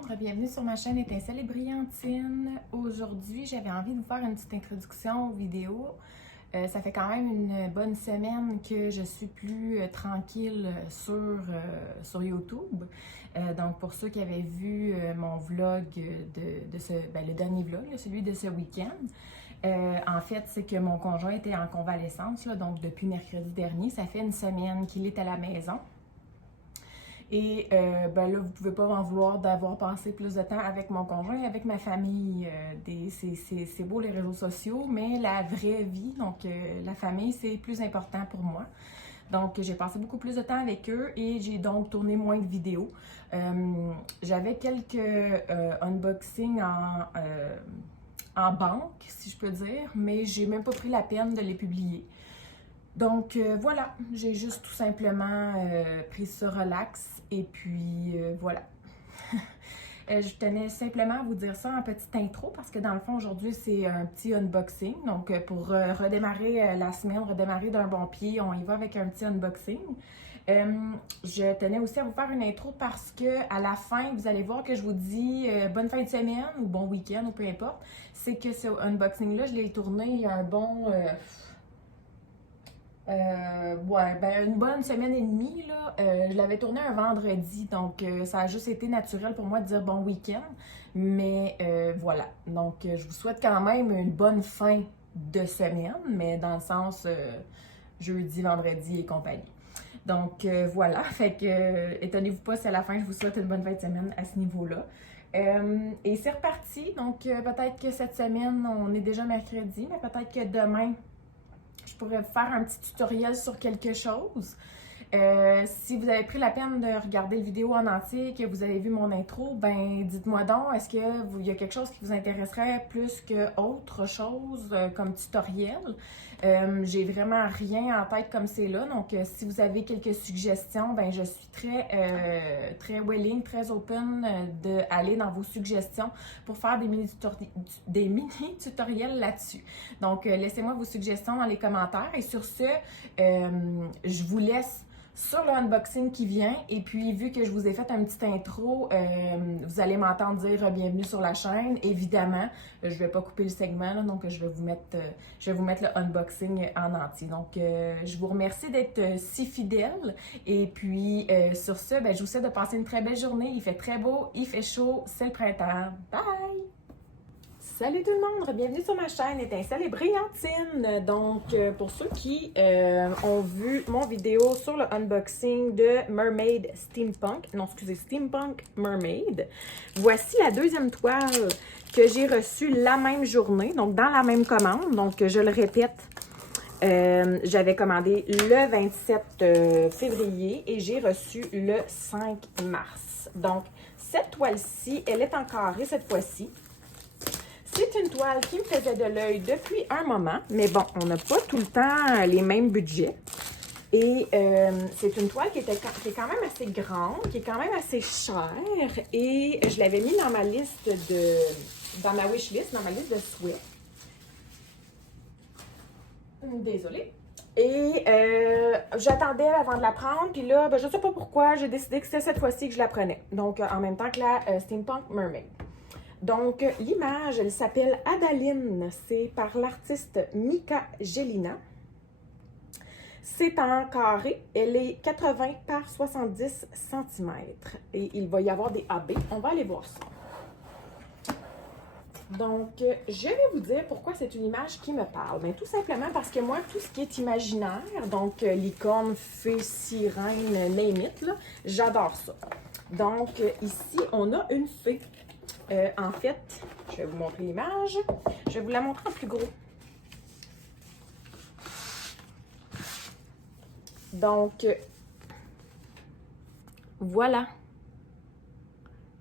monde, bienvenue sur ma chaîne Étincelle et Brillantine. Aujourd'hui, j'avais envie de vous faire une petite introduction aux vidéos. Ça fait quand même une bonne semaine que je suis plus tranquille sur YouTube. Donc pour ceux qui avaient vu mon vlog le dernier vlog, là, celui de ce week-end, en fait, c'est que mon conjoint était en convalescence, là, donc depuis mercredi dernier, ça fait une semaine qu'il est à la maison. Et là, vous ne pouvez pas m'en vouloir d'avoir passé plus de temps avec mon conjoint et avec ma famille. C'est beau les réseaux sociaux, mais la vraie vie, donc la famille, c'est plus important pour moi. Donc, j'ai passé beaucoup plus de temps avec eux et j'ai donc tourné moins de vidéos. J'avais quelques unboxings en banque, si je peux dire, mais j'ai même pas pris la peine de les publier. Donc voilà, j'ai juste tout simplement pris ça relax et puis voilà. Je tenais simplement à vous dire ça en petite intro parce que dans le fond aujourd'hui c'est un petit unboxing. Donc pour redémarrer la semaine, redémarrer d'un bon pied, on y va avec un petit unboxing. Je tenais aussi à vous faire une intro parce que à la fin, vous allez voir que je vous dis bonne fin de semaine ou bon week-end ou peu importe. C'est que ce unboxing-là, je l'ai tourné il y a un bon... une bonne semaine et demie, là. Je l'avais tourné un vendredi, donc ça a juste été naturel pour moi de dire bon week-end. Mais voilà, donc je vous souhaite quand même une bonne fin de semaine, mais dans le sens jeudi, vendredi et compagnie. Donc voilà, fait que étonnez-vous pas si à la fin je vous souhaite une bonne fin de semaine à ce niveau-là. Et c'est reparti, donc peut-être que cette semaine, on est déjà mercredi, mais peut-être que demain, je pourrais vous faire un petit tutoriel sur quelque chose. Si vous avez pris la peine de regarder la vidéo en entier, que vous avez vu mon intro, ben dites-moi donc, est-ce qu'il y a quelque chose qui vous intéresserait plus que autre chose comme tutoriel? J'ai vraiment rien en tête comme c'est là, donc si vous avez quelques suggestions, ben je suis très willing, très open d'aller dans vos suggestions pour faire des mini-tutoriels là-dessus. Donc laissez-moi vos suggestions dans les commentaires et sur ce, je vous laisse sur le unboxing qui vient. Et puis, vu que je vous ai fait un petit intro, vous allez m'entendre dire bienvenue sur la chaîne. Évidemment, je ne vais pas couper le segment, là, donc je vais vous mettre le unboxing en entier. Donc, je vous remercie d'être si fidèle. Et puis, sur ce, je vous souhaite de passer une très belle journée. Il fait très beau, il fait chaud, c'est le printemps. Bye! Salut tout le monde, bienvenue sur ma chaîne Étincelle et Brillantine. Donc, pour ceux qui ont vu mon vidéo sur le unboxing de Mermaid Steampunk Mermaid, voici la deuxième toile que j'ai reçue la même journée, donc dans la même commande. Donc, je le répète, j'avais commandé le 27 février et j'ai reçu le 5 mars. Donc, cette toile-ci, elle est en carré cette fois-ci. C'est une toile qui me faisait de l'œil depuis un moment, mais bon, on n'a pas tout le temps les mêmes budgets. Et c'est une toile qui est quand même assez grande, qui est quand même assez chère. Et je l'avais mis dans ma liste dans ma wishlist, dans ma liste de souhaits. Désolée. Et j'attendais avant de la prendre, puis là, je ne sais pas pourquoi, j'ai décidé que c'était cette fois-ci que je la prenais. Donc, en même temps que la Steampunk Mermaid. Donc, l'image, elle s'appelle Adaline. C'est par l'artiste Mika Gelina. C'est en carré. Elle est 80 par 70 cm. Et il va y avoir des AB. On va aller voir ça. Donc, je vais vous dire pourquoi c'est une image qui me parle. Bien, tout simplement parce que moi, tout ce qui est imaginaire, donc licorne, fée, sirène, name it, là, j'adore ça. Donc, ici, on a une fée. En fait, je vais vous montrer l'image. Je vais vous la montrer en plus gros. Donc, voilà.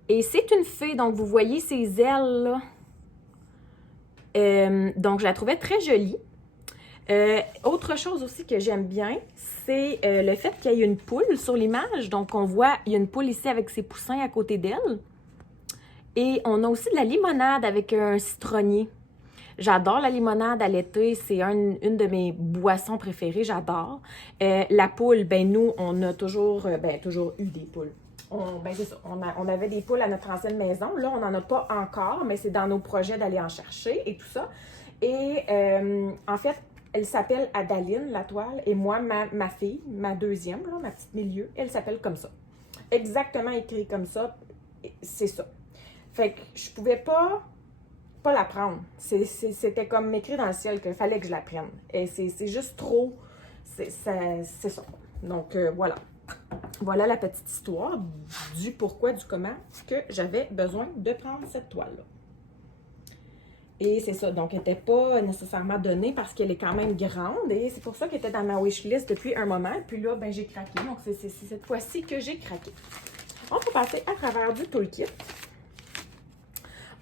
Et c'est une fée, donc vous voyez ses ailes là. Donc, je la trouvais très jolie. Autre chose aussi que j'aime bien, c'est le fait qu'il y ait une poule sur l'image. Donc, on voit, il y a une poule ici avec ses poussins à côté d'elle. Et on a aussi de la limonade avec un citronnier. J'adore la limonade à l'été, c'est une de mes boissons préférées, j'adore. La poule, nous, on a toujours eu des poules. ben c'est ça, on avait des poules à notre ancienne maison. Là, on n'en a pas encore, mais c'est dans nos projets d'aller en chercher et tout ça. Et en fait, elle s'appelle Adaline, la toile, et moi, ma fille, ma deuxième, là, ma petite milieu, elle s'appelle comme ça. Exactement écrit comme ça, c'est ça. Fait que je pouvais pas la prendre. C'était comme écrit dans le ciel qu'il fallait que je la prenne. Et c'est juste trop, c'est ça. Donc voilà. Voilà la petite histoire du pourquoi, du comment que j'avais besoin de prendre cette toile-là. Et c'est ça, donc elle n'était pas nécessairement donnée parce qu'elle est quand même grande et c'est pour ça qu'elle était dans ma wishlist depuis un moment. Puis là, ben j'ai craqué, donc c'est cette fois-ci que j'ai craqué. On va passer à travers du toolkit.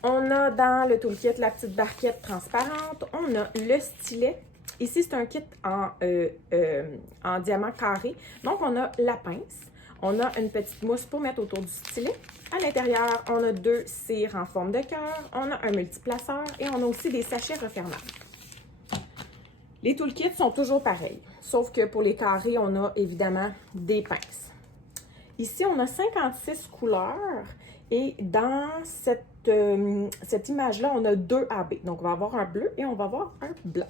On a dans le toolkit la petite barquette transparente, on a le stylet. Ici, c'est un kit en diamant carré. Donc, on a la pince. On a une petite mousse pour mettre autour du stylet. À l'intérieur, on a 2 cires en forme de cœur. On a un multiplaceur et on a aussi des sachets refermables. Les toolkits sont toujours pareils. Sauf que pour les carrés, on a évidemment des pinces. Ici, on a 56 couleurs. Et dans cette image-là, on a 2 AB. Donc, on va avoir un bleu et on va avoir un blanc.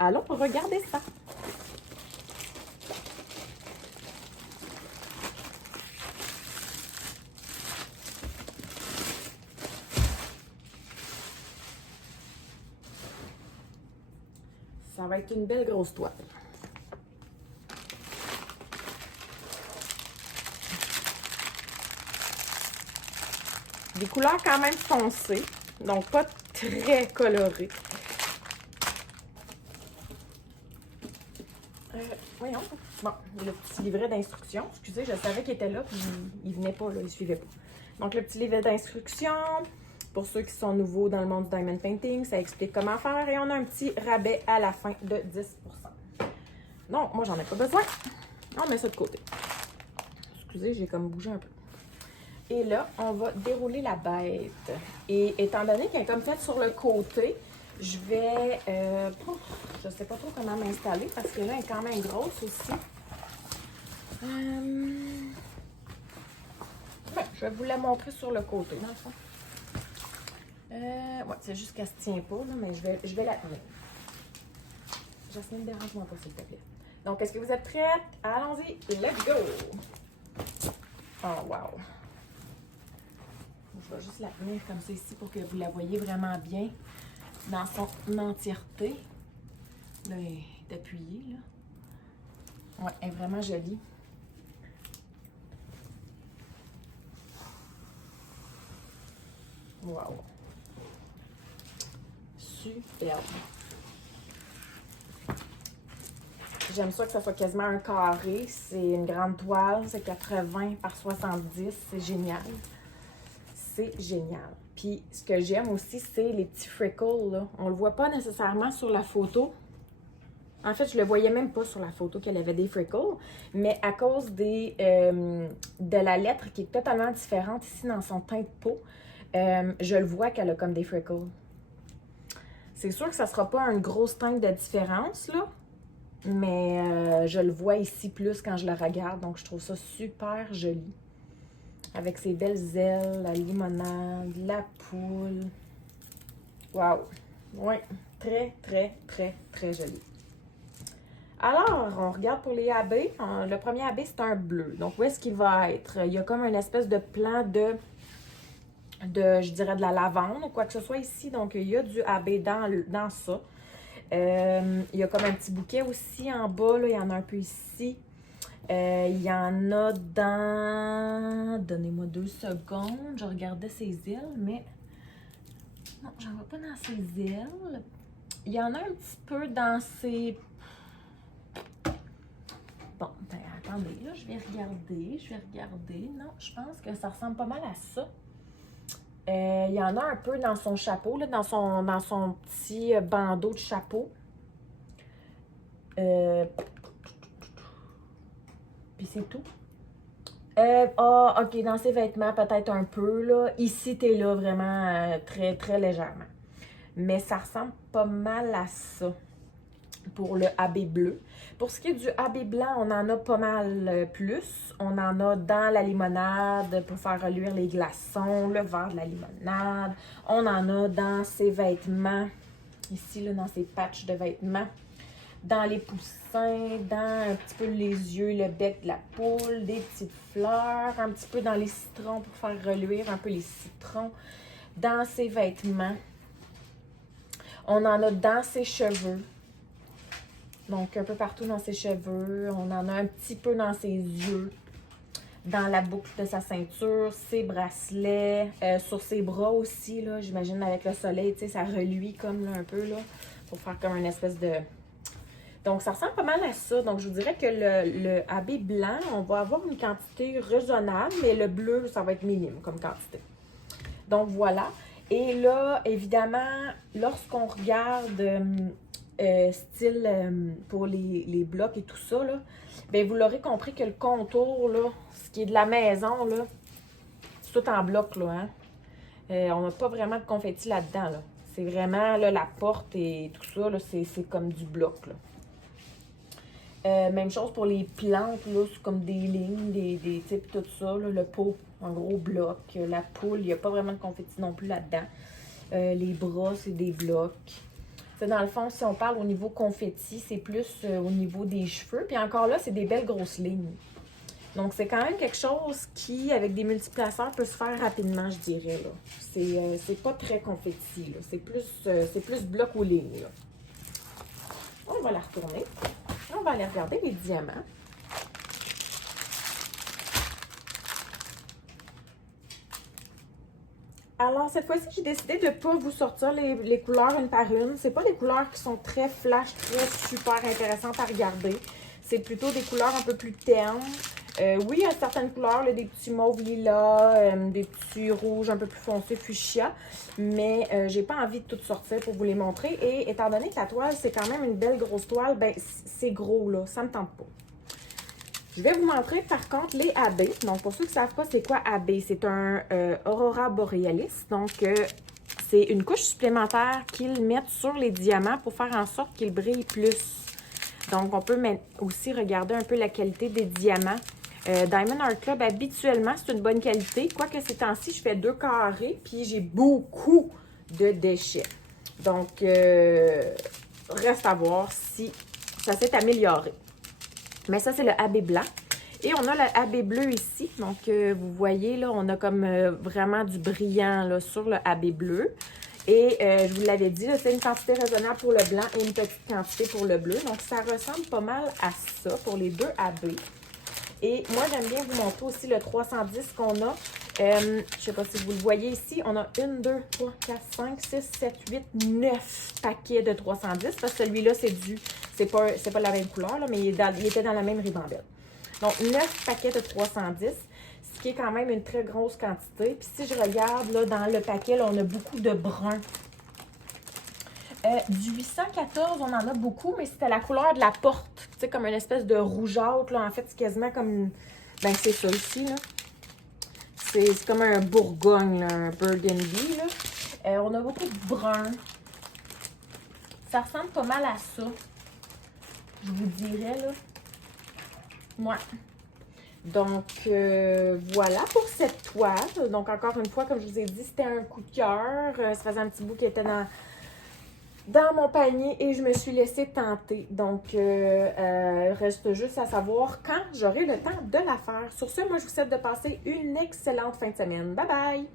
Allons regarder ça. Ça va être une belle grosse toile. Des couleurs quand même foncées, donc pas très colorées. Voyons. Bon, le petit livret d'instructions. Excusez, je savais qu'il était là, puis il venait pas, là, il suivait pas. Donc, le petit livret d'instructions. Pour ceux qui sont nouveaux dans le monde du diamond painting, ça explique comment faire. Et on a un petit rabais à la fin de 10 %. Non, moi, j'en ai pas besoin. On met ça de côté. Excusez, j'ai comme bougé un peu. Et là, on va dérouler la bête. Et étant donné qu'elle est comme faite sur le côté, je vais... je sais pas trop comment m'installer parce que là, elle est quand même grosse aussi. Ouais, je vais vous la montrer sur le côté, dans le fond. Ouais, c'est juste qu'elle se tient pas, là, mais je vais la tenir. Jasmine, dérange-moi pas, s'il te plaît. Donc, est-ce que vous êtes prêtes? Allons-y, let's go! Oh, wow! Je vais juste la tenir comme ça ici pour que vous la voyez vraiment bien dans son entièreté. Là, elle est appuyée, là. Ouais, elle est vraiment jolie. Wow! Superbe! J'aime ça que ça soit quasiment un carré. C'est une grande toile, c'est 80 par 70. C'est génial. C'est génial. Puis, ce que j'aime aussi, c'est les petits freckles, là. On le voit pas nécessairement sur la photo. En fait, je le voyais même pas sur la photo qu'elle avait des freckles. Mais à cause de la lettre qui est totalement différente ici dans son teint de peau, je le vois qu'elle a comme des freckles. C'est sûr que ça sera pas une grosse teinte de différence, là. Mais je le vois ici plus quand je le regarde. Donc, je trouve ça super joli. Avec ses belles ailes, la limonade, la poule. Wow! Oui, très, très, très, très joli. Alors, on regarde pour les AB. Le premier AB, c'est un bleu. Donc, où est-ce qu'il va être? Il y a comme une espèce de plan de je dirais, de la lavande ou quoi que ce soit ici. Donc, il y a du AB dans ça. Il y a comme un petit bouquet aussi en bas. Là. Il y en a un peu ici. Il y en a dans... Donnez-moi 2 secondes. Je regardais ses ailes, mais... Non, j'en vois pas dans ses ailes. Il y en a un petit peu dans ses... Bon, ben attendez, là, je vais regarder. Non, je pense que ça ressemble pas mal à ça. Il y en a un peu dans son chapeau, là, dans son petit bandeau de chapeau. Puis c'est tout. Ok, dans ses vêtements, peut-être un peu, là. Ici, t'es là vraiment très, très légèrement. Mais ça ressemble pas mal à ça. pour le AB bleu. Pour ce qui est du AB blanc, on en a pas mal plus. On en a dans la limonade pour faire reluire les glaçons, le verre de la limonade. On en a dans ses vêtements, ici, là, dans ses patchs de vêtements. Dans les poussins, dans un petit peu les yeux, le bec de la poule, des petites fleurs, un petit peu dans les citrons pour faire reluire un peu les citrons. Dans ses vêtements. On en a dans ses cheveux. Donc, un peu partout dans ses cheveux. On en a un petit peu dans ses yeux. Dans la boucle de sa ceinture, ses bracelets, sur ses bras aussi, là. J'imagine avec le soleil, tu sais, ça reluit comme là, un peu, là. Pour faire comme une espèce de... Donc, ça ressemble pas mal à ça. Donc, je vous dirais que le AB blanc, on va avoir une quantité raisonnable, mais le bleu, ça va être minime comme quantité. Donc, voilà. Et là, évidemment, lorsqu'on regarde style pour les blocs et tout ça, là, bien, vous l'aurez compris que le contour, là, ce qui est de la maison, là, c'est tout en bloc, là, hein. On n'a pas vraiment de confetti là-dedans, là. C'est vraiment, là, la porte et tout ça, là, c'est comme du bloc, là. Même chose pour les plantes, là, c'est comme des lignes, des types, tout ça, là, le pot, en gros bloc, la poule, il n'y a pas vraiment de confetti non plus là-dedans. Les bras, c'est des blocs. T'sais, dans le fond, si on parle au niveau confetti, c'est plus au niveau des cheveux. Puis encore là, c'est des belles grosses lignes. Donc, c'est quand même quelque chose qui, avec des multiplaceurs, peut se faire rapidement, je dirais, là. C'est pas très confetti, là. C'est plus bloc aux lignes, là. On va la retourner. On va aller regarder les diamants. Alors, cette fois-ci, j'ai décidé de ne pas vous sortir les couleurs une par une. C'est pas des couleurs qui sont très flash, très super intéressantes à regarder. C'est plutôt des couleurs un peu plus ternes. Oui, il y a certaines couleurs, là, des petits mauves lilas, des petits rouges un peu plus foncés, fuchsia. Mais j'ai pas envie de tout sortir pour vous les montrer. Et étant donné que la toile, c'est quand même une belle grosse toile, ben c'est gros, là. Ça me tente pas. Je vais vous montrer par contre les AB. Donc, pour ceux qui ne savent pas c'est quoi AB, c'est un Aurora Borealis. Donc, c'est une couche supplémentaire qu'ils mettent sur les diamants pour faire en sorte qu'ils brillent plus. Donc, on peut aussi regarder un peu la qualité des diamants. Diamond Art Club, habituellement, c'est une bonne qualité. Quoique ces temps-ci, je fais 2 carrés, puis j'ai beaucoup de déchets. Donc, reste à voir si ça s'est amélioré. Mais ça, c'est le AB blanc. Et on a le AB bleu ici. Donc, vous voyez, là, on a comme vraiment du brillant là, sur le AB bleu. Et je vous l'avais dit, c'est une quantité raisonnable pour le blanc et une petite quantité pour le bleu. Donc, ça ressemble pas mal à ça pour les deux AB. Et moi, j'aime bien vous montrer aussi le 310 qu'on a. Je ne sais pas si vous le voyez ici. On a 1, 2, 3, 4, 5, 6, 7, 8, 9 paquets de 310. Parce que celui-là, c'est pas la même couleur, là, mais il était dans la même ribambelle. Donc, 9 paquets de 310, ce qui est quand même une très grosse quantité. Puis si je regarde, là, dans le paquet, là, on a beaucoup de brun. Du 814, on en a beaucoup, mais c'était la couleur de la porte. Tu sais, comme une espèce de rougeâtre, là. En fait, c'est quasiment comme... Ben, c'est ça ici, là. C'est comme un Bourgogne, là, un Burgundy, là. On a beaucoup de brun. Ça ressemble pas mal à ça. Je vous dirais, là. Ouais. Donc, voilà pour cette toile. Donc, encore une fois, comme je vous ai dit, c'était un coup de cœur. Ça faisait un petit bout qui était dans mon panier et je me suis laissée tenter. Donc, reste juste à savoir quand j'aurai le temps de la faire. Sur ce, moi, je vous souhaite de passer une excellente fin de semaine. Bye bye!